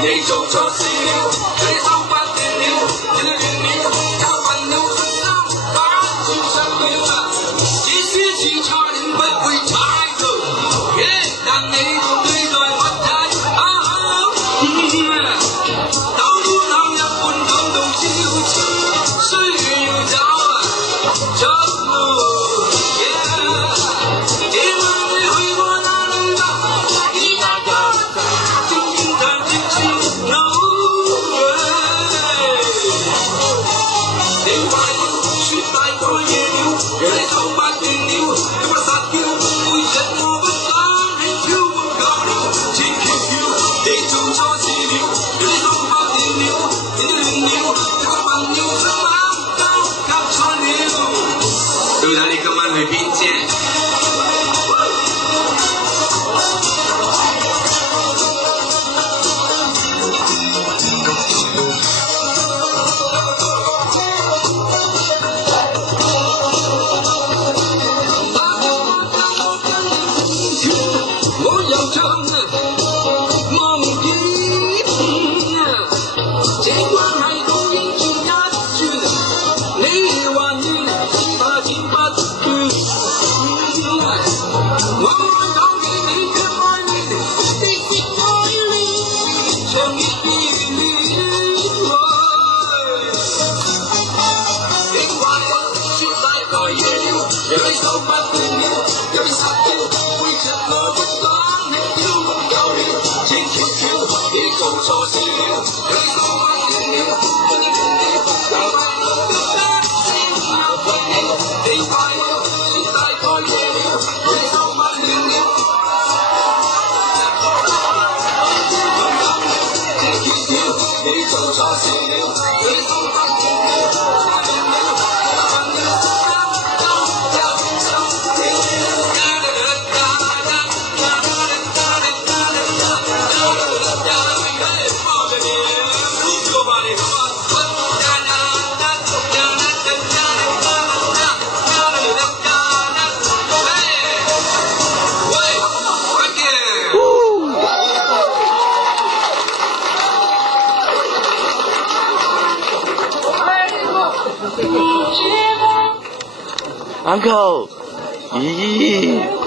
你做錯事了，你手不斷了，你亂了，教訓了信心，把照上了。這些事差點不會踩到，但你對待不太好。到了後一半感到消沉，需要找出路。到底你今晚去邊啫？我又唱忘記這關係都應轉一轉，你還願只怕剪不斷。我愛講嘅你卻愛面，的確愛戀，長越熱戀。你話我說大概夜了，讓你手不斷了，有你殺掉，背着我不講你挑滿夠了，請悄悄你做錯事了，讓你手不斷了，讓你亂了，教訓我不得先有困了，你話我說大概夜了，讓你手不斷了，請悄悄你做錯事了，讓你手不斷了。Uncle，咦？